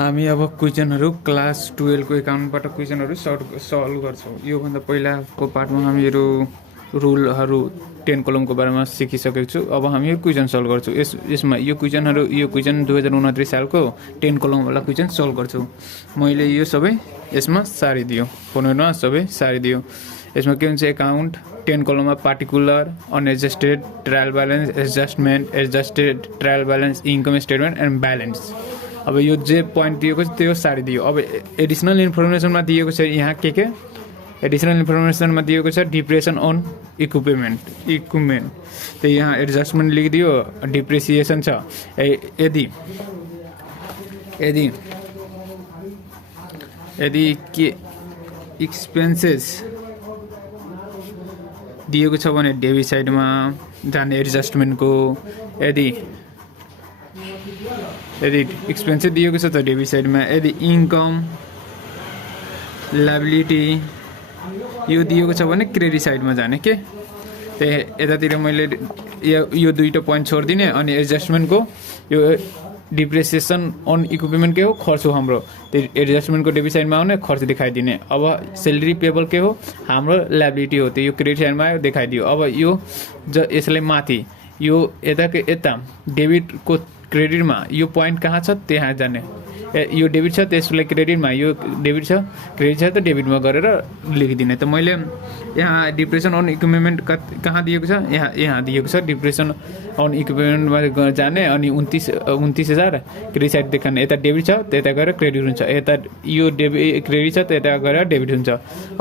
हामी अब क्वेसनहरू क्लास 12 को एकाउन्टबाट क्वेसनहरू सल्भ गर्छौँ। योभन्दा पहिलाको पार्टमा हामीहरू रुलहरू 10 कलमको बारेमा सिकिसकेको छु। अब हामी यो क्वेसन सल्भ गर्छौँ। यसमा यो क्वेसन 2029 सालको 10 कलमवाला क्वेसन सल्भ गर्छौँ। मैले यो सबै यसमा सारिदियो, फोनमा सबै सारिदियो। यसमा के हुन्छ, एकाउन्ट 10 कलममा particular, unadjusted, trial balance, adjustment, adjusted, trial balance, income statement and balance. अब यो जे पोइन्ट दिएको छ त्यो सारिदियो। अब एडिसनल इन्फर्मेसनमा दिएको छ यहाँ के एडिसनल इन्फर्मेसनमा दिएको छ डिप्रेसन अन इक्विपमेन्ट तो यहाँ एडजस्टमेन्ट लेखिदियो, डिप्रेसिएसन छ। यदि के एक्सपेन्सेस दिएको छ भने डेबिट साइडमा जाने एडजस्टमेन्टको। यदि एक्सपेन्सेस दिएको छ त डेबिट साइडमा। यदि इन्कम लायबिलिटी यो दिएको छ भने क्रेडिट साइडमा जाने के। यतातिर मैले यो दुईटा पोइन्ट छोडिदिने। अनि एडजस्टमेन्टको यो डिप्रेसिएसन अन इक्विपमेन्ट के हो, खर्च हो हाम्रो। त्यो एडजस्टमेन्टको डेबिट साइडमा आउने, खर्च देखाइदिने। अब सेलेरी पेबल के हो, हाम्रो लायबिलिटी हो, त्यो यो क्रेडिट साइडमा आयो देखाइदियो। अब यो यसलाई माथि यो यता डेबिटको क्रेडिटमा यो पोइन्ट कहाँ छ त्यहाँ जाने। यो डेबिट छ त्यसलाई क्रेडिटमा, यो डेबिट छ क्रेडिट छ त डेबिटमा गरेर लेखिदिने। त मैले यहाँ डिप्रेसन अन इक्विपमेन्ट कहाँ दिएको छ, यहाँ दिएको छ। डिप्रेसन अन इक्विपमेन्टमा जाने अनि 29,000 क्रेडिट साइड देखाउने। यता डेबिट छ त्यता गएर क्रेडिट हुन्छ, यता यो क्रेडिट छ त्यता गएर डेबिट हुन्छ।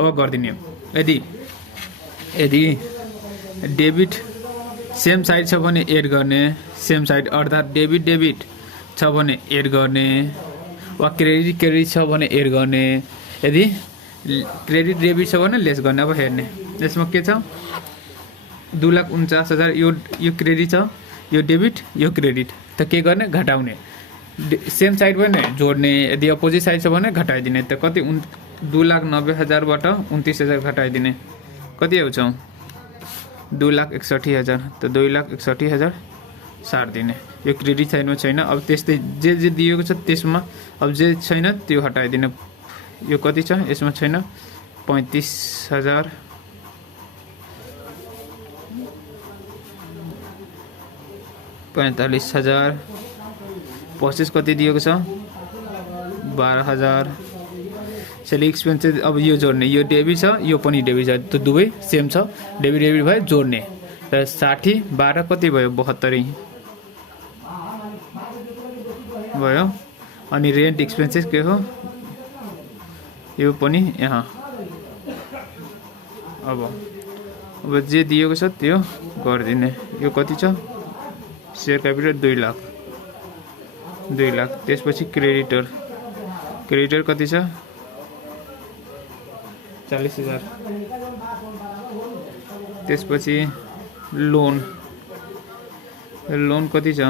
अब गरिदिने। यदि डेबिट सेम साइड छ भने एड गर्ने, सेम साइड अर्थात् डेबिट छ भने एड गर्ने, वा क्रेडिट छ भने एड गर्ने। यदि क्रेडिट डेबिट छ भने लेस गर्ने। अब हेर्ने यसमा के छ, 2,49,000 यो क्रेडिट छ, यो डेबिट यो क्रेडिट। त के गर्ने, घटाउने। सेम साइड भने जोड्ने, यदि अपोजिट साइड छ भने घटाइदिने। त कति 2,90,000बाट 29,000 घटाइदिने, कति आउँछ 2,61,000। त 2,61,000 सारिदिने। यो क्रेडिट साइडमा छैन। अब त्यस्तै जे दिएको छ त्यसमा अब जे छैन त्यो हटाइदिने। यो कति छ यसमा छैन, 35,000। 45,000। पर्चेस कति दिएको छ 12,000। सेल एक्सपेन्सेस अब यो जोड्ने, यो डेबिट छ यो पनि डेबिट छ, त्यो दुवै सेम छ, डेबिट भयो जोड्ने। र 60 12 कति भयो 72 भयो। अनि रेन्ट एक्सपेन्सेस के हो, यो पनि यहाँ। अब जे दिएको छ त्यो गरिदिने। यो कति छ, सेयर क्यापिटल 2 लाख। त्यसपछि क्रेडिटर कति छ 40,000। त्यसपछि लोन कति छ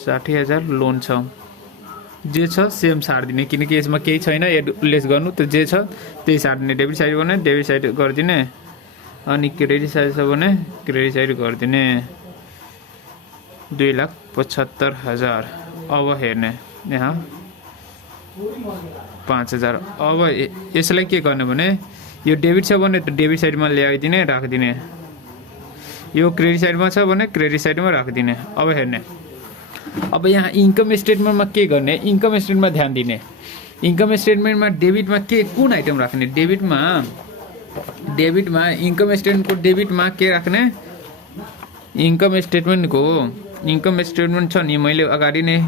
60,000 लोन छ। जे छ सेम सारिदिने, किनकि यसमा केही छैन लेस गर्नु। त जे छ त्यही सारिदिने। डेबिट साइड भने डेबिट साइड गरिदिने, अनि क्रेडिट साइड छ भने क्रेडिट साइड गरिदिने। 2,75,000। अब हेर्ने यहाँ 5,000। अब यसलाई के गर्ने भने यो डेबिट छ भने डेबिट साइडमा ल्याइदिने, राखिदिने। यो क्रेडिट साइडमा छ भने क्रेडिट साइडमा राखिदिने। अब हेर्ने। अब यहाँ इन्कम स्टेटमेन्टमा के गर्ने, इन्कम स्टेटमेन्टमा ध्यान दिने। इन्कम स्टेटमेन्टमा डेबिटमा के कुन आइटम राख्ने, डेबिटमा इन्कम स्टेटमेन्टको डेबिटमा के राख्ने, इन्कम स्टेटमेन्ट छ नि। मैले अगाडि नै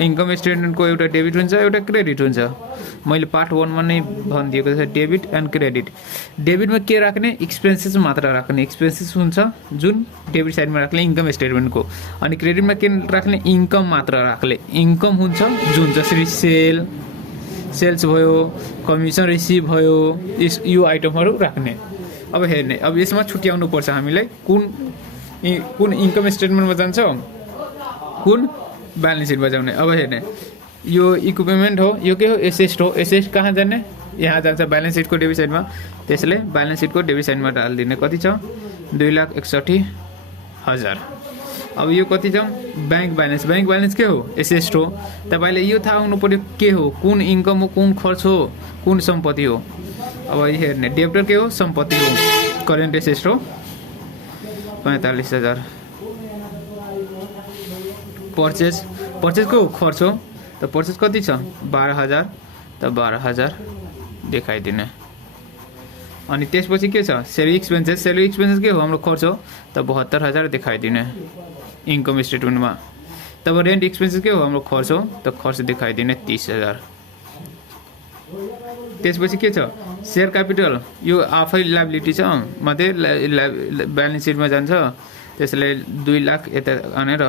इन्कम स्टेटमेन्टको एउटा डेबिट हुन्छ एउटा क्रेडिट हुन्छ। मैले पार्ट 1 मा नै भनिदिएको छ डेबिट एन्ड क्रेडिट। डेबिटमा के राख्ने, एक्सपेन्सेस मात्र राख्ने। एक्सपेन्सेस हुन्छ जुन डेबिट साइडमा राख्ने इन्कम स्टेटमेन्टको। अनि क्रेडिटमा के राख्ने, इन्कम मात्र राख्ने। इन्कम हुन्छ जुन जसरी सेल्स भयो, कमिसन रिसिभ भयो, यो आइटमहरू राख्ने। अब हेर्ने। अब यसमा छुट्याउनु पर्छ हामीलाई कुन इन्कम स्टेटमेन्टमा जान्छ, कुन ब्यालेन्स सिटमा जाने। अब हेर्ने, यो इक्विपमेन्ट हो, यो के हो एसेट हो। एसेट कहाँ जाने, यहाँ जान्छ ब्यालेन्स सिटको डेबिट साइडमा। त्यसले ब्यालेन्स सिटको डेबिट साइडमा हालिदिने। कति छ 2,61,000। अब यो कति छ बैंक बैलेन्स के हो एसेट हो तपाईले यो थाहा हुनु पर्यो के हो कुन इन्कम हो कुन खर्च हो कुन सम्पत्ति हो अब हेर्ने डेब्टर के हो सम्पत्ति हो करेन्ट एसेट हो 45,000 पर्चेज को खर्च हो त पर्चेज कति छ 12,000 त 12,000 देखाइदिने अनि त्यसपछि के छ सेलरी एक्सपेन्सेस के हो हाम्रो खर्च हो त 72,000 देखाइदिने इन्कम स्टेटमेन्टमा तब रेन्ट एक्सपेन्सेस के हो हाम्रो खर्च हो त खर्च देखाइदिने 30,000 त्यसपछि के छ शेयर क्यापिटल यो आफै लायबिलिटी छ मात्रै ब्यालेन्स सिटमा जान्छ त्यसले 2 लाख यता आनेर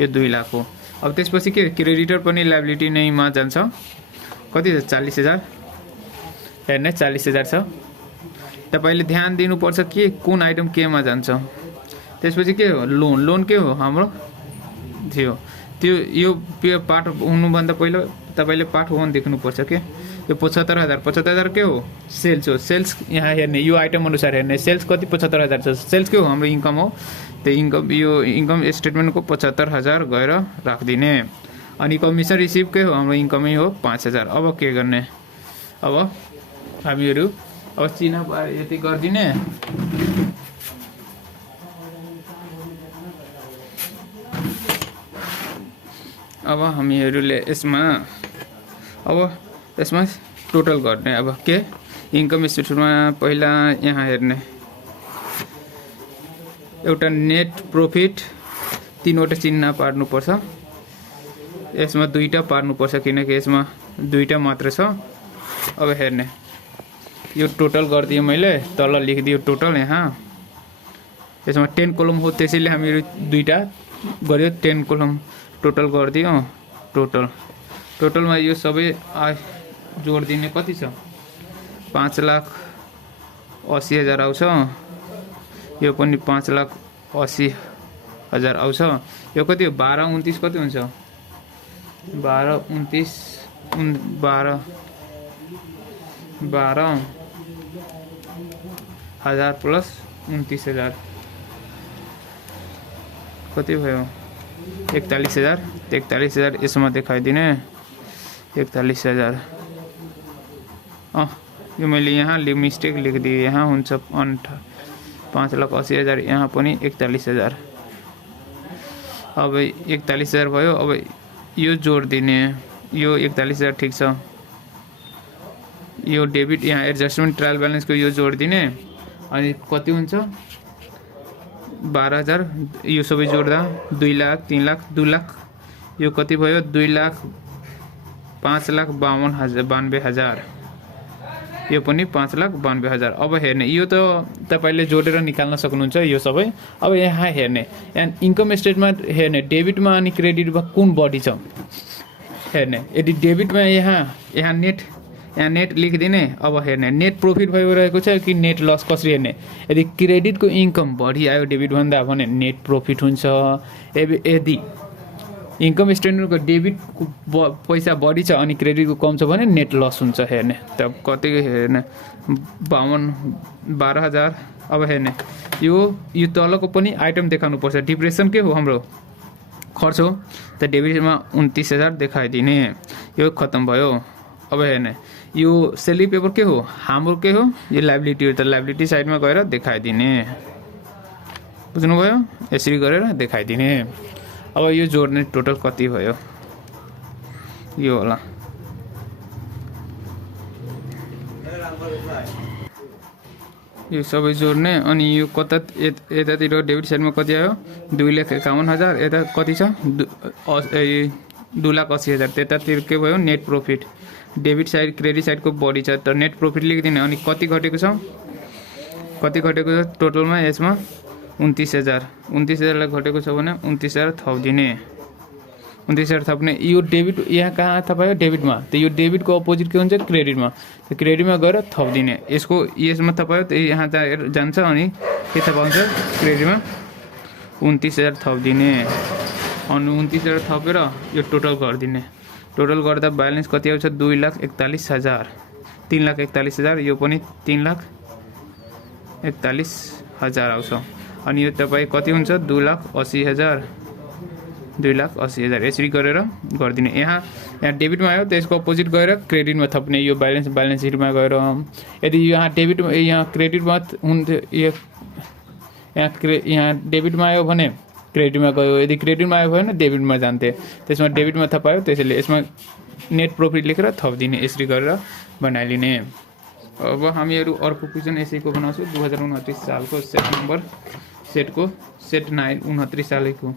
यो 2 लाख हो अब त्यसपछि के क्रेडिटर पनि लायबिलिटी नै मा जान्छ कति छ 40,000 हेर्ने 40,000 छ तपाईले ध्यान दिनुपर्छ कि कुन आइटम केमा जान्छ त्यसपछि के हो लोन के हो हाम्रो थियो त्यो यो पार्ट हुनुभन्दा पहिला तपाईले पार्ट 1 देख्नुपर्छ के यो 75,000 के हो सेल्स यहाँ हेर्ने यो आइटम अनुसार हेर्ने सेल्स कति 75,000 छ सेल्स के हो हाम्रो इन्कम हो त्यो इन्कम यो इन्कम स्टेटमेन्टको 75,000 गएर राख्दिने अनि कमिसन रिसिभ के हो हाम्रो इन्कमै हो 5,000 अब के गर्ने अब हामीहरु अब चिना यति गर्दिने अब हामीहरुले यसमा टोटल गर्ने अब के इन्कम स्टेटमेन्टमा पहिला यहाँ हेर्ने एउटा नेट प्रॉफिट 3 वटा चिन्ह पार्नु पर्छ यसमा 2टा पार्नु पर्छ किनकि यसमा 2टा मात्र छ अब हेर्ने यो टोटल गर्दिए मैले तल लेखिदियो टोटल यहाँ यसमा 10 कलम हो त्यसैले हामीहरु 2टा गर्यो 10 कलम टोटल गर्दियो टोटलमा यो सबै जोड दिने कति छ 5,80,000 आउँछ यो पनि 5,80,000 आउँछ यो कति हो 12 29 कति हुन्छ 12 29 12,000 प्लस 29,000 कति भयो 41,000 यसमा देखाइदिने 41,000 यो मैले यहाँ मिस्टेक लेखिदिए यहाँ हुन्छ 5,80,000 यहाँ पनि 41,000 अब 41,000 भयो अब यो जोड दिने यो 41,000 ठीक छ यो डेबिट यहाँ एडजस्टमेन्ट ट्रायल ब्यालेन्स को यो जोड दिने अनि कति हुन्छ 12,000 यो सबै जोड्दा 2 लाख 3 लाख 2 लाख यो कति भयो 2 लाख 5,52,000 यो पनि 5,52,000 अब हेर्ने यो त तपाईले जोडेर निकाल्न सक्नुहुन्छ यो सबै अब यहाँ हेर्ने इन्कम स्टेटमेन्ट हेर्ने डेबिटमा अनि क्रेडिटमा कुन बढी छ हेर्ने यदि डेबिटमा यहाँ नेट लेखिदिने अब हेर्ने नेट प्रॉफिट भइरहेको छ कि नेट लस कसरी हेर्ने यदि क्रेडिटको इन्कम बढी आयो डेबिट भन्दा भने नेट प्रॉफिट हुन्छ यदि इन्कम स्टेटमेन्टको डेबिटको पैसा बढी छ अनि क्रेडिटको कम छ भने नेट लस हुन्छ हेर्ने त कति हेर्ने 12,000 अब हेर्ने यो तलको पनि आइटम देखाउनु पर्छ डिप्रेसन के हो हाम्रो खर्च हो त डेबिटमा 29,000 देखाइदिने यो खत्म भयो अब हेर्ने यो सेलरी पेपर के हो हाम्रो के हो यो लायबिलिटी हो त लायबिलिटी साइडमा गएर देखाइदिने बुझ्नुभयो यसरी गरेर देखाइदिने अब यो जोड्ने टोटल कति भयो यो होला यो सबै जोड्ने अनि यो कता यतातिर डेबिट साइडमा कति आयो 2,51,000 यता कति छ 2,80,000 त्यतातिर के भयो net profit debit side credit side को बढी छ त नेट प्रॉफिट लेखिदिने अनि कति घटेको छ टोटलमा यसमा 29,000 लाई घटेको छ भने 29,000 थप्दिने 29,000 थप्ने यो डेबिट यहाँ कहाँ थपायो डेबिटमा त यो डेबिटको अपोजिट के हुन्छ क्रेडिटमा त क्रेडिटमा गएर थप्दिने यसमा थपायो त यहाँ जान्छ अनि के थपाउँछ क्रेडिटमा 29,000 थप्दिने अनि 29,000 थपेर यो टोटल गर्दिने टोटल गर्दा ब्यालेन्स कति आउँछ 2,41,000 3,41,000 यो पनि 3,41,000 आउँछ अनि यो तपाईँ कति हुन्छ 2,80,000 2,80,000 यसरी गरेर गरिदिने। यहाँ डेबिटमा आयो त्यसको अपोजिट गएर क्रेडिटमा थप्ने। यो ब्यालेन्स सिटमा गएर यदि यहाँ यहाँ क्रेडिटमा हुन्थ्यो यहाँ डेबिटमा आयो भने क्रेडिटमा गयो, यदि क्रेडिटमा आयो भने डेबिटमा जान्थे, त्यसमा डेबिटमा थपायो त्यसैले यसमा नेट प्रॉफिट लेखेर थपिदिने। यसरी गरेर बनाइलिने। अब हामीहरू अर्को क्वेसन यसैको बनाउँछौँ 2029 सालको सेट 9 29 सालको।